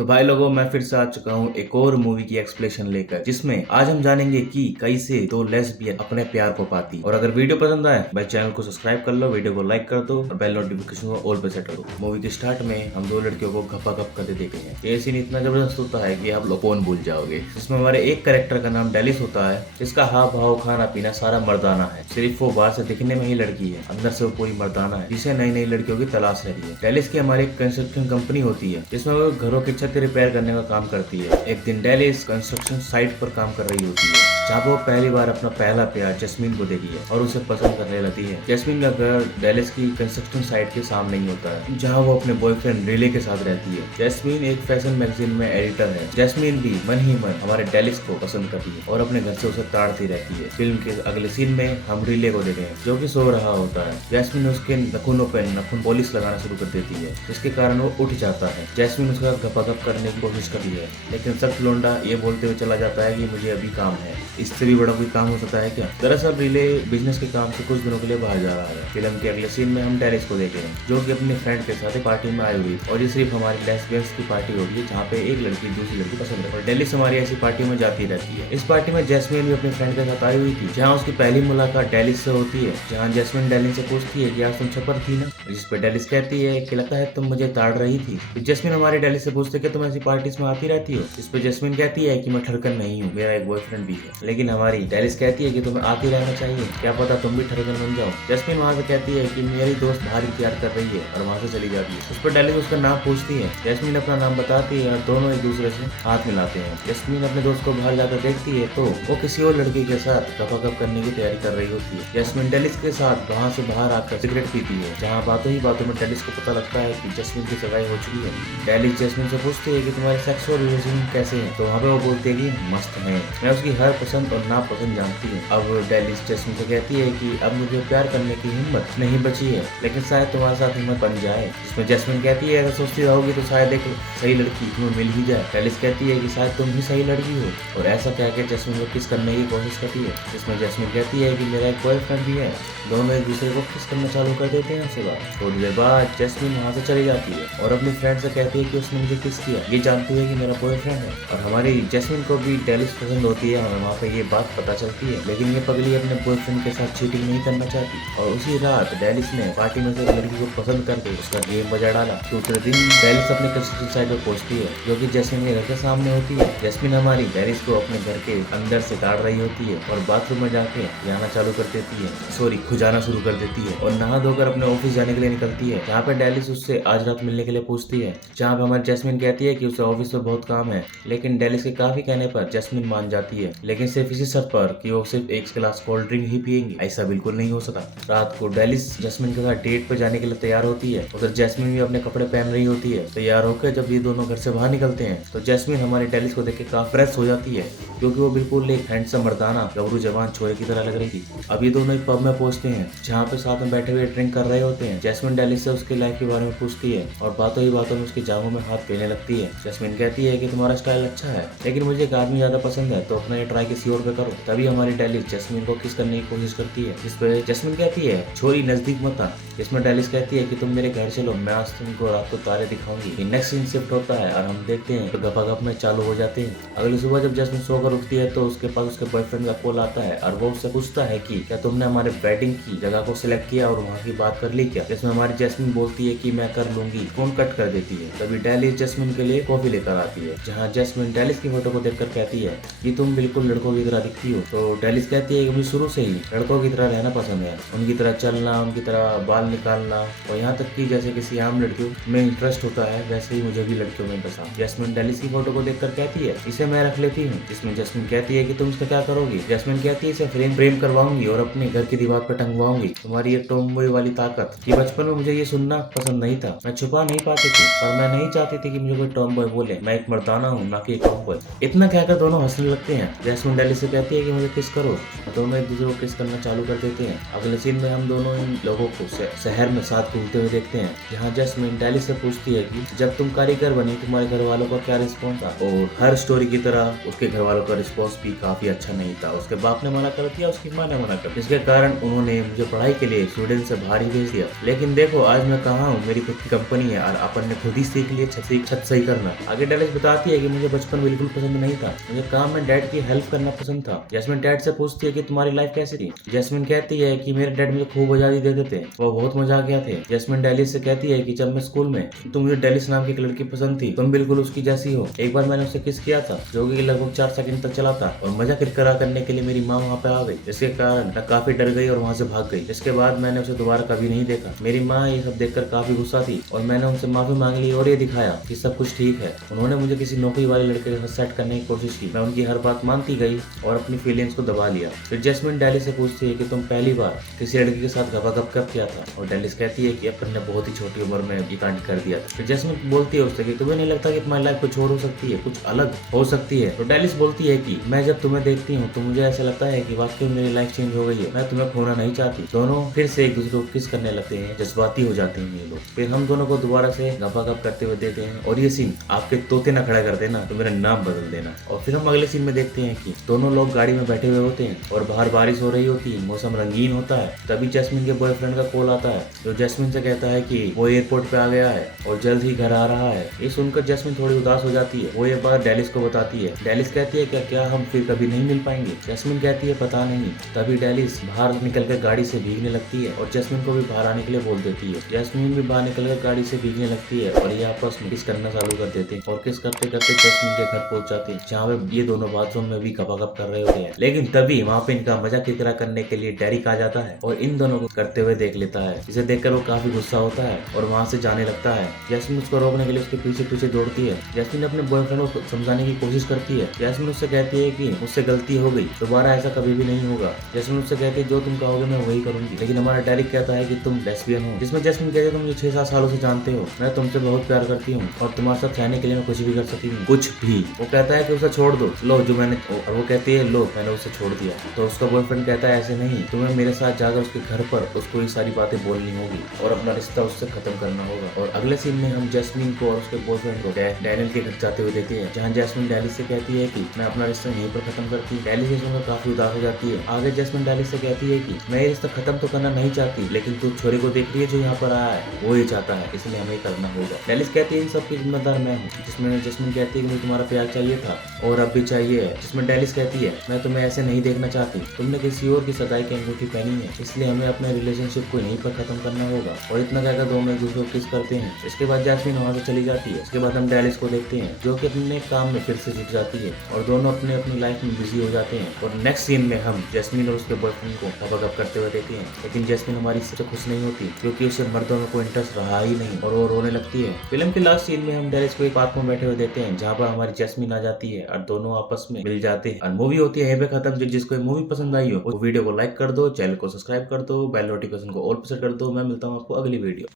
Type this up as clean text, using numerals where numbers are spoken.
तो भाई लोगों, मैं फिर से आ चुका हूँ एक और मूवी की एक्सप्लेनेशन लेकर, जिसमें आज हम जानेंगे कि कैसे दो लेस्बियन अपने प्यार को पाती। और अगर वीडियो पसंद आए भाई चैनल को सब्सक्राइब कर लो, वीडियो को लाइक कर दो और बेल नोटिफिकेशन को ऑल पे सेट कर दो। मूवी के स्टार्ट में हम दो लड़कियों को घपा घप करते देखे हैं। ये सीन इतना जबरदस्त होता है कि आप लोग कौन भूल जाओगे। इसमें हमारे एक कैरेक्टर का नाम डेलिस होता है, जिसका हाव भाव खाना पीना सारा मर्दाना है। सिर्फ वो बाहर से दिखने में ही लड़की है, अंदर से वो पूरी मर्दाना है, जिसे नई नई लड़कियों की तलाश रहती है। डेलिस की हमारी एक कंस्ट्रक्शन कंपनी होती है, जिसमें वो घरों की छत रिपेयर करने का काम करती है। एक दिन डेलिस कंस्ट्रक्शन साइट पर काम कर रही होती है, जहाँ वो पहली बार अपना पहला प्यार जैस्मीन को देखी है और उसे पसंद करने लगती है। जैस्मीन का घर डेलिस की कंस्ट्रक्शन साइट के सामने ही होता है, जहाँ वो अपने बॉयफ्रेंड रिले के साथ रहती है। जैस्मीन एक फैशन मैगजीन में एडिटर है। जैस्मीन भी मन ही मन हमारे डेलिस को पसंद करती है और अपने घर से उसे ताड़ती रहती है। फिल्म के अगले सीन में हम रिले को देखते हैं, जो कि सो रहा होता है। जैस्मीन उसके नखूनों पर नखून पॉलिश लगाना शुरू कर देती है, जिसके कारण वो उठ जाता है। जैस्मीन उसका गपागप करने की कोशिश करती है, लेकिन सख्त लोंडा ये बोलते हुए चला जाता है कि मुझे अभी काम है। इससे भी बड़ा कोई काम हो सकता है क्या? दरअसल रिले बिजनेस के काम से कुछ दिनों के लिए बाहर जा रहा है। फिल्म के अगले सीन में हम डेलिस को देखे हैं, जो कि अपने फ्रेंड के साथ पार्टी में आई हुई, और ये सिर्फ हमारी लेस्बियंस की पार्टी होगी, जहाँ पे एक लड़की दूसरी लड़की पसंद है। और डेलिस हमारी ऐसी पार्टी में जाती रहती है। इस पार्टी में जैस्मीन भी अपने फ्रेंड के साथ आई हुई थी, जहाँ उसकी पहली मुलाकात डेलिस से होती है। जहाँ जैस्मीन डेलिस से पूछती है कि आज तुम छपर थी ना, जिस पे डेलिस कहती है कि लगता है तुम मुझे ताड़ रही थी। जैस्मीन हमारी डेलिस से पूछते कि तुम ऐसी पार्टीज में आती रहती हो, इस पे जैस्मीन कहती है कि मैं ठरकन नहीं हूँ, मेरा एक बॉयफ्रेंड भी है। लेकिन हमारी डेलिस कहती है कि तुम्हें आती रहना चाहिए, क्या पता तुम भी ठरकन बन जाओ। जैस्मीन वहाँ से कहती है कि मेरी दोस्त बाहर इंतजार कर रही है, और वहाँ से चली जाती है। उस पर डेलिस उसका नाम पूछती है। जैस्मीन अपना नाम बताती है और दोनों एक दूसरे से हाथ मिलाते हैं। जैस्मीन अपने दोस्त को बाहर जाकर देखती है तो वो किसी और लड़की के साथ गपागप करने की तैयारी कर रही होती है। जैस्मीन डेलिस के साथ वहाँ से बाहर आकर सिगरेट पीती है, जहाँ बातों ही बातों में डेलिस को पता लगता है कि जैस्मीन की सगाई हो चुकी है। डेलिस जैस्मीन से पूछती है कि तुम्हारे सेक्स और रिलेशनशिप कैसे हैं, तो वहाँ पे वो बोलती है कि मस्त है, मैं उसकी हर पसंद और नापसंद जानती हूँ। अब डेलिस जैस्मीन से कहती है कि अब मुझे प्यार करने की हिम्मत नहीं बची है, लेकिन शायद तुम्हारे साथ हिम्मत बन जाए। जिसमें जैस्मीन कहती है अगर सोचती रहोगी तो शायद एक सही लड़की तुम्हें मिल ही जाए। डेलिस कहती है कि शायद तुम भी सही लड़की हो, और ऐसा कह के जैस्मीन को किस करने की कोशिश करती है। जिसमें जैस्मीन कहती है कि मेरा एक बॉयफ्रेंड भी है। दोनों एक दूसरे को किस करना चालू कर देते हैं। उसके बाद थोड़ी देर बाद जैस्मीन वहाँ से चली जाती है और अपनी फ्रेंड से कहती है कि उसने मुझे किस किया, ये जानती है कि मेरा बॉयफ्रेंड है। और हमारी जैस्मीन को भी डेलिस पसंद होती है, हमें वहाँ पे ये बात पता चलती है। लेकिन ये पगली अपने बॉयफ्रेंड के साथ चीटिंग नहीं करना चाहती, और उसी रात डेलिस ने पार्टी में से एक लड़की को पसंद करके उसका गेम बजा डाला। दूसरे दिन डेलिस अपने कंस्ट्रक्शन साइट पर पहुंचती है, जो कि जैस्मीन के घर के सामने होती है। जैस्मीन हमारी डेलिस को अपने घर के अंदर से ताड़ रही होती है और बाथरूम में जाके जाना चालू कर देती है, सॉरी खुजाना शुरू कर देती है, और नहा धोकर अपने ऑफिस जाने के लिए निकलती है, जहाँ पे डेलिस उससे आज रात मिलने के लिए पूछती है। जहाँ पे हमारी जैस्मीन कहती है कि उसे ऑफिस में बहुत काम है, लेकिन डेलिस के काफी कहने पर जैस्मीन मान जाती है, लेकिन सिर्फ इसी शर्त पर कि वो सिर्फ एक गिलास कोल्ड ड्रिंक ही पिएंगी। ऐसा बिल्कुल नहीं हो सकता। रात को डेलिस जैस्मीन के साथ डेट पर जाने के लिए तैयार होती है। उधर जैस्मीन भी अपने कपड़े पहन रही होती है। तैयार होकर जब ये दोनों घर से बाहर निकलते हैं तो जैस्मीन हमारी डेलिस को देख के काफी फ्रेश हो जाती है, क्योंकि वो बिल्कुल एक हैंडसम मर्दाना गबरू जवान छोरे की तरह लग रही थी। अब ये दोनों एक पब में पहुंचते हैं, जहाँ पे साथ में बैठे हुए ड्रिंक कर रहे होते हैं। जैस्मीन डेलिस से उसकी लाइफ के बारे में पूछती है और बातों ही बातों में उसकी जांघों में हाथ फेरने लगती है। जैस्मीन कहती है कि तुम्हारा स्टाइल अच्छा है, लेकिन मुझे एक आदमी ज्यादा पसंद है, तो अपना ये ट्राई किसी और पे करो। तभी हमारी डेलिस जैस्मीन को किस करने की कोशिश करती है, जिस पे जैस्मीन कहती है छोरी नजदीक मत आ। जिसमें डेलिस कहती है कि तुम मेरे घर चलो, मैं आज तुमको रात को तारे दिखाऊंगी। नेक्स्ट सीन शिफ्ट होता है और हम देखते हैं तो गपागप में चालू हो जाते हैं। अगली सुबह जब जैस्मीन सोकर उठती है तो उसके पास उसके बॉयफ्रेंड का कॉल आता है, और वो उससे पूछता है कि क्या तुमने हमारे वेडिंग की जगह को सिलेक्ट किया और वहाँ की बात कर ली क्या? जिसमें हमारी जैस्मीन बोलती है कि मैं कर लूंगी, फोन कट कर देती है। तभी डेलिस जैस्मीन के लिए कॉफी लेकर आती है, जहाँ जैस्मीन डेलिस की फोटो को देखकर कहती है कि तुम बिल्कुल लड़कों की तरह दिखती हो। तो डेलिस कहती है कि मुझे शुरू से ही लड़कों की तरह रहना पसंद है, उनकी तरह चलना, उनकी तरह बाल निकालना, और यहाँ तक कि जैसे किसी आम लड़कियों में इंटरेस्ट होता है वैसे ही मुझे भी लड़कियों में पसंद। जैस्मीन डेलिस की फोटो को देखकर कहती है इसे मैं रख लेती हूँ। इसमें जैस्मीन कहती है कि तुम इसका क्या करोगी? जैस्मीन कहती है इसे फ्रेम करवाऊंगी और अपने घर की दीवार पर टंगवाऊंगी। तुम्हारी ये टॉमबॉय वाली ताकत, कि बचपन में मुझे ये सुनना पसंद नहीं था, मैं छुपा नहीं पाती थी, और मैं नहीं चाहती थी कि मुझे कोई टॉमबॉय बोले। मैं एक मर्दाना हूँ, ना कि एक टॉमबॉय। इतना कहकर दोनों हंसने लगते हैं। जैस्मीन डेलिस से कहती है कि मुझे किस करो, दोनों एक दूसरे को किस करना चालू कर देते हैं। अगले सीन में हम दोनों इन लोगों को शहर में साथ घूमते हुए देखते हैं, जहाँ जैस्मीन डेलिस से पूछती है कि जब तुम कारीगर बनी तुम्हारे घर वालों का क्या रिस्पॉन्स था, और हर स्टोरी की तरह उसके घर वालों का रिस्पॉन्स भी काफी अच्छा नहीं था। उसके बाप ने मना कर दिया, उसकी माँ ने मना कर दिया, जिसके कारण उन्होंने मुझे पढ़ाई के लिए स्वीडन से बाहर ही भेज दिया। लेकिन देखो आज मैं कहाँ हूँ, मेरी खुद की कंपनी है और अपन ने खुद ही सीख लिया छत सही करना। आगे डेलिस बताती है कि मुझे बचपन बिल्कुल पसंद नहीं था, मुझे काम में डैड की हेल्प करना पसंद था। जैस्मिन डैड से पूछती है कि तुम्हारी लाइफ कैसी थी। जैस्मिन कहती है कि मेरे डैड मुझे खूब आजादी देते थे, वो बहुत मजाकिया थे। जैस्मिन डेलिस से कहती है कि जब मैं स्कूल में तो मुझे डेलिस नाम की एक लड़की पसंद थी, तुम बिल्कुल उसकी जैसी हो। एक बार मैंने उससे किस किया था जो कि लगभग 4 सेकंड तक चला था और मजा किरकिरा करने के लिए मेरी माँ वहाँ पे आ गई, जिसके कारण मैं काफी डर गई और वहाँ से भाग गई। इसके बाद मैंने उसे दोबारा कभी नहीं देखा। मेरी माँ ये सब देखकर काफी गुस्सा थी और मैंने उनसे माफी मांग ली और ये दिखाया कि सब कुछ ठीक है। उन्होंने मुझे किसी नौकरी वाले लड़के के साथ सेट करने की कोशिश की, मैं उनकी हर बात मानती गई और अपनी फीलिंग्स को दबा लिया। फिर जैस्मिन डेलिस से पूछती है कि तुम पहली बार किसी लड़की के साथ गपागप कब किया था, और डेलिस कहती है कि अपन ने बहुत ही छोटी उम्र में ये कांड कर दिया था। फिर जैस्मिन बोलती है उससे कि तुम्हें नहीं लगता कि तुम्हारी लाइफ कुछ और हो सकती है, कुछ अलग हो सकती है। तो डेलिस बोलती है कि मैं जब तुम्हें देखती हूँ तो मुझे ऐसा लगता है कि वाकई में मेरी लाइफ चेंज हो गई है, मैं तुम्हें खोना नहीं चाहती। दोनों फिर से एक दूसरे को किस करने लगते हैं, जज्बाती हो जाते हैं ये लोग। फिर हम दोनों को दोबारा से गपागप करते हुए देते हैं और ये सीन आपके तोते ना खड़ा कर देना तो मेरा नाम बदल देना। और फिर हम अगले सीन में देखते हैं कि दोनों लोग गाड़ी में बैठे हुए होते हैं और बाहर बारिश हो रही होती है, मौसम रंगीन होता है। तभी जैस्मिन के बॉयफ्रेंड का कॉल आता है जो जैस्मिन से कहता है कि वो एयरपोर्ट पे आ गया है और जल्द ही घर आ रहा है। ये सुनकर जैस्मिन थोड़ी उदास हो जाती है। वो ये बात डेलिस को बताती है। डेलिस कहती है क्या हम फिर कभी नहीं मिल पाएंगे। जैस्मिन कहती है पता नहीं। तभी डेलिस बाहर निकलकर गाड़ी से भीगने लगती है और जैस्मिन को भी बाहर आने के लिए बोल देती है। जैस्मिन भी बाहर निकलकर गाड़ी से भीगने लगती है और ये आपस में किस करना चालू कर देते हैं और किस करते करते जैस्मिन के घर पहुंच जाते हैं, जहाँ पे ये दोनों बाथरूम में भी गपागप कर रहे होते हैं। लेकिन तभी वहाँ पे इनका मजा किरकिरा करने के लिए डेरिक आ जाता है और इन दोनों को करते हुए देख लेता है, जिसे देखकर वो काफी गुस्सा होता है और वहाँ से जाने लगता है। जैस्मिन उसको रोकने के लिए उसके पीछे पीछे दौड़ती है। जैस्मिन अपने बॉयफ्रेंड को समझाने की कोशिश करती है। जैस्मिन उससे कहती है कि मुझसे गलती हो गई, दोबारा ऐसा कभी भी नहीं होगा। जैस्मिन उससे कहती है जो तुम कहोगे मैं वही करूंगी। लेकिन हमारा डेरिक कहता है कि तुम लेस्बियन हो, जिसमें जैस्मिन कहती है तुम मुझे 6-7 सालों से जानते हो, मैं तुमसे बहुत प्यार करती हूँ और तुम्हारे साथ रहने के लिए मैं कुछ भी कर सकती हूँ, कुछ भी। वो कहता है कि उसे छोड़ दो, लो जो मैंने, और वो कहती है लो मैंने उसे छोड़ दिया। तो उसका बॉयफ्रेंड कहता है ऐसे नहीं, तुम्हें मेरे साथ जाकर उसके घर पर उसको ये सारी बातें बोलनी होगी और अपना रिश्ता उससे खत्म करना होगा। और अगले सीन में हम जैस्मिन को और उसके बॉयफ्रेंड को डैनियल के घर जाते हुए देखते हैं, जहाँ जैस्मिन डेलिस से कहती है कि मैं अपना रिश्ता यहीं पर खत्म करती हूँ। डेलिस इसमें काफी उदास हो जाती है। आगे जैस्मिन डेलिस से कहती है कि मैं ये रिश्ता खत्म तो करना नहीं चाहती, लेकिन तू छोरी को देख रही है जो यहाँ पर आया है, वो ही चाहता है, इसलिए हमें करना होगा। डेलिस कहती है इन सब की जिम्मेदार मैं हूँ। जिसमें जैस्मिन कहती है कि मुझे तुम्हारा प्यार चाहिए था और अब भी चाहिए है। जिसमें डेलिस कहती है मैं तुम्हें ऐसे नहीं देखना चाहती, तुमने किसी और की सगाई की अंगूठी पहनी है, इसलिए हमें अपने रिलेशनशिप को यहीं पर खत्म करना होगा। और इतना कहकर दोनों एक दूसरे को किस करते हैं। इसके बाद जैस्मिन वहाँ से चली जाती है। इसके बाद हम डेलिस को देखते हैं जो कि अपने काम में फिर से जुट जाती है और दोनों अपने अपनी लाइफ में बिजी हो जाते हैं। और नेक्स्ट सीन में हम जैस्मिन और उसके बॉयफ्रेंड को गपागप करते हुए देखते हैं। लेकिन जैस्मिन हमारी इससे खुश नहीं होती क्योंकि उसे मर्दों में कोई इंटरेस्ट रहा ही नहीं और वो रोने लगती है। फिल्म के लास्ट सीन में हम डेलिस को एक पार्क में बैठे हुए देखते हैं, जहाँ पर हमारी जैस्मिन आ जाती है और दोनों आपस में मिल जाते हैं और मूवी होती है यहीं पे खत्म। जिसको मूवी पसंद आई हो वो वीडियो को लाइक कर दो, चैनल को सब्सक्राइब कर दो, बेल नोटिफिकेशन को ऑल पे सेट कर दो। मैं मिलता हूँ आपको अगली वीडियो।